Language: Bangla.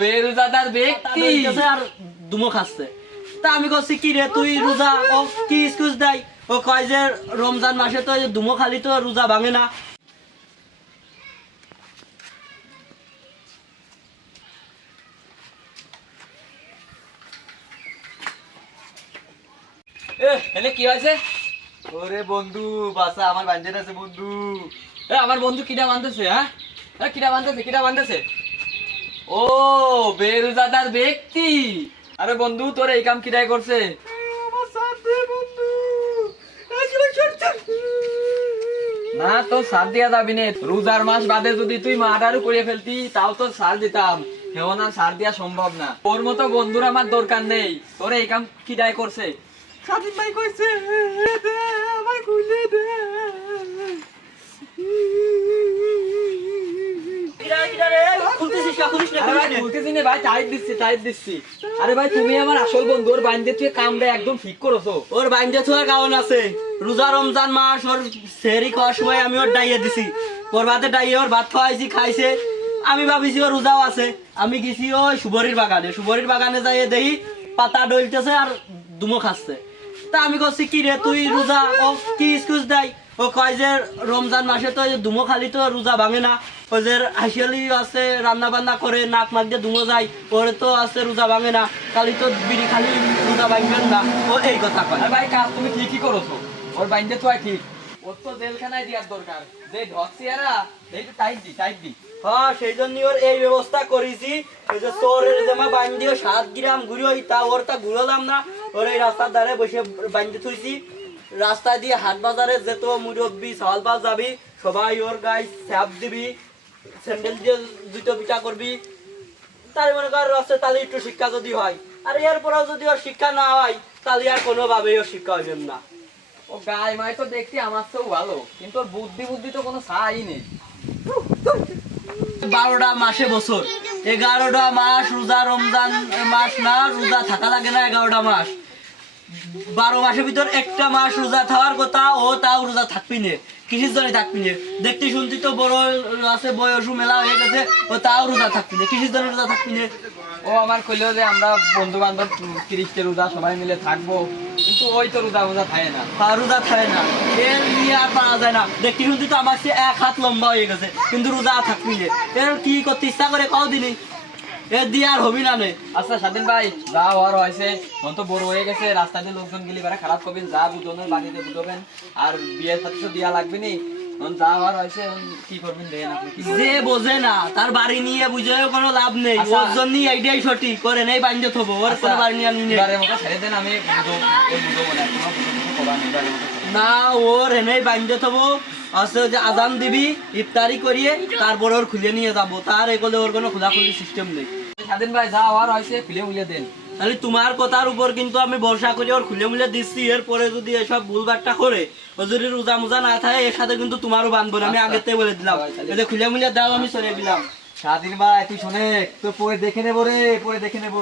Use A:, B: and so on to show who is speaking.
A: বেরোজাদার ব্যক্তি।
B: আর দুমো খাচ্ছে তা আমি কইছি কি রে তুই রোজা ও কি এক্সকিউজ দেয়? ও কয় যে রমজান মাসে তো দুমো খালি তো রোজা ভাঙে না।
A: এ, এনে কি হয়েছে?
B: ওরে বন্ধু বাসা আমার বাঞ্জের আছে বন্ধু।
A: এ, আমার বন্ধু কিটা বানতেছে হ্যাঁ? এ, কিটা বানতেছে কিটা বানতেছে ও ব্যক্তি। আরে বন্ধু, তোর এই কাম করছে? না তো সার দিয়া যাবি নে। রোজার মাস বাদে যদি তুই মার্ডারও করে ফেলতি, তাও তো সার দিতাম। হেও না সার দেওয়া সম্ভব না। ওর মতো বন্ধুর আমার দরকার নেই। তোর এই কাম কিটাই করছে? স্বাধীন ভাই কইছে আমার খুলে দে
B: না খুলিস না
A: আরে ভাই খুলতেছি না ভাই টাইট দিচ্ছি টাইট দিচ্ছি। আরে ভাই তুমি আমার আসল বন্ধু ওর বাইন্দে তুই কামটা একদম ঠিক করেছ।
B: ওর বাইন্দে ছোঁয়ার কারণ আছে। রোজা রমজান মাস ওর সেহরি খাওয়ার সময় আমি ওর ডাইয়ে দিছি। ওর ভাতে ডাইয়ে ওর ভাত খাওয়াইছি খাইছে। আমি ভাবিছি ওর রোজাও আছে। আমি গেছি ওই সুবরির বাগানে। সুবরির বাগানে যাইয়ে দেখি পাতা ডলতেছে আর দুমো খাচ্ছে। তা আমি করছি কি রে তুই রোজা ও কি এক্সকিউজ দেয়? ও কয় যে রমজান মাসে তো দুমো খালি তো রোজা ভাঙে না। ওই যে হাসিয়ালি আছে রান্না বান্না করে নাক মাক দিয়ে দুমো যায় ওরে তো আছে রোজা ভাঙে না। খালি তো বিড়ি খালি রোজা ভাঙবেন না। ও এই কথা কয়।
A: ভাই কাজ তুমি ঠিকই করেছ। ওর বাইন্দে তো ঠিক। ওর তো জেলখানায় দেওয়ার দরকার। যে একটু টাইট দি টাইট দি।
B: হ্যাঁ সেই জন্য ওর এই ব্যবস্থা করেছি। যে চোরের জামা বান্ধিও সাত গ্রাম ঘুরি ওই তা ওর তা ঘুরলাম না। ওর এই রাস্তার ধারে বসে বান্ধি থুইছি। রাস্তা দিয়ে হাট বাজারে যেত মুরব্বি চাল পাল যাবি সবাই ওর গায়ে স্যাপ দিবি স্যান্ডেল দিয়ে জুতো পিঠা করবি। তাই মনে কর রাস্তায় তাহলে একটু শিক্ষা যদি হয়। আর এরপরেও যদি ওর শিক্ষা না হয় তাহলে আর কোনোভাবেই ওর শিক্ষা হইবেন না।
A: ও গায়ে মায় তো দেখতে আমার তো ভালো কিন্তু ওর বুদ্ধি বুদ্ধি তো কোনো সাই নেই।
B: বারোটা মাসে বছর। এগারোটা মাস রোজা রমজান মাস না রোজা থাকা লাগে না এগারোটা মাস। বারো মাসের ভিতর একটা মাস রোজা থাকার কথা ও তাও রোজা থাকবি নে। কিসের জন্য থাকবি নে? দেখতে শুনতি তো বড় আছে বয়সও মেলা হয়ে গেছে ও তাও রোজা থাকবি নে। কিসের জন্য রোজা থাকবি নে?
A: ও আমার কইলো যে আমরা বন্ধু বান্ধব তিরিশটা রোজা সবাই মিলে থাকব কিন্তু ওই তো রোজা রোজা থাকে না।
B: আর রোজা থাকে না। এর নিয়ে আর পারা যায় না। দেখতে শুনতি তো আমার সে এক হাত লম্বা হয়ে গেছে কিন্তু রোজা থাকবি নে। এর কি করতে ইচ্ছা করে? কাউ দিনই এর দিয়ে আর হবি না নে।
A: আচ্ছা স্বাধীন ভাই যা হওয়ার হয়েছে মন তো বড় হয়ে গেছে লোকজন গেলে বেড়া খারাপ করবেন যা বুঝবেন বাড়িতে বুঝবেন আর বিয়ের সাথে তো দিয়া লাগবে নি। যা
B: বোঝে না তার বাড়ি নিয়ে বুঝেও কোনো লাভ নেই।
A: আচ্ছা।
B: ওর জন্য এইটাই সঠিক করে নেই বান্ধে থবো ওর কোনো বাড়ি নিয়ে আমি নেই।
A: ছেড়ে দেন আমি বুঝো ওই বুঝো না বুঝো
B: ওর এনেই বান্ধে থবো আছে যে আজান দিবি ইফতারি করিয়ে তারপর ওর খুলে নিয়ে যাব। তার এগুলো ওর কোনো খোলাখুলি সিস্টেম নেই।
A: স্বাধীন ভাই যা হওয়ার হয়েছে ফিলে উলিয়ে দেন।
B: তাহলে তোমার কথার উপর কিন্তু আমি ভরসা করি ওর খুলে মুলে দিচ্ছি। এরপরে যদি এসব ভুলবারটা করে ও যদি রোজা মোজা না থাকে এর সাথে কিন্তু তোমারও বাঁধবো না। আমি
A: আচ্ছা।
B: আগের থেকে বলে দিলাম। এটা খুলে মুলে দাও আমি সরিয়ে দিলাম
A: স্বাধীন ভাই তুই শোনে তো পরে দেখে নেব রে পরে দেখে নেব।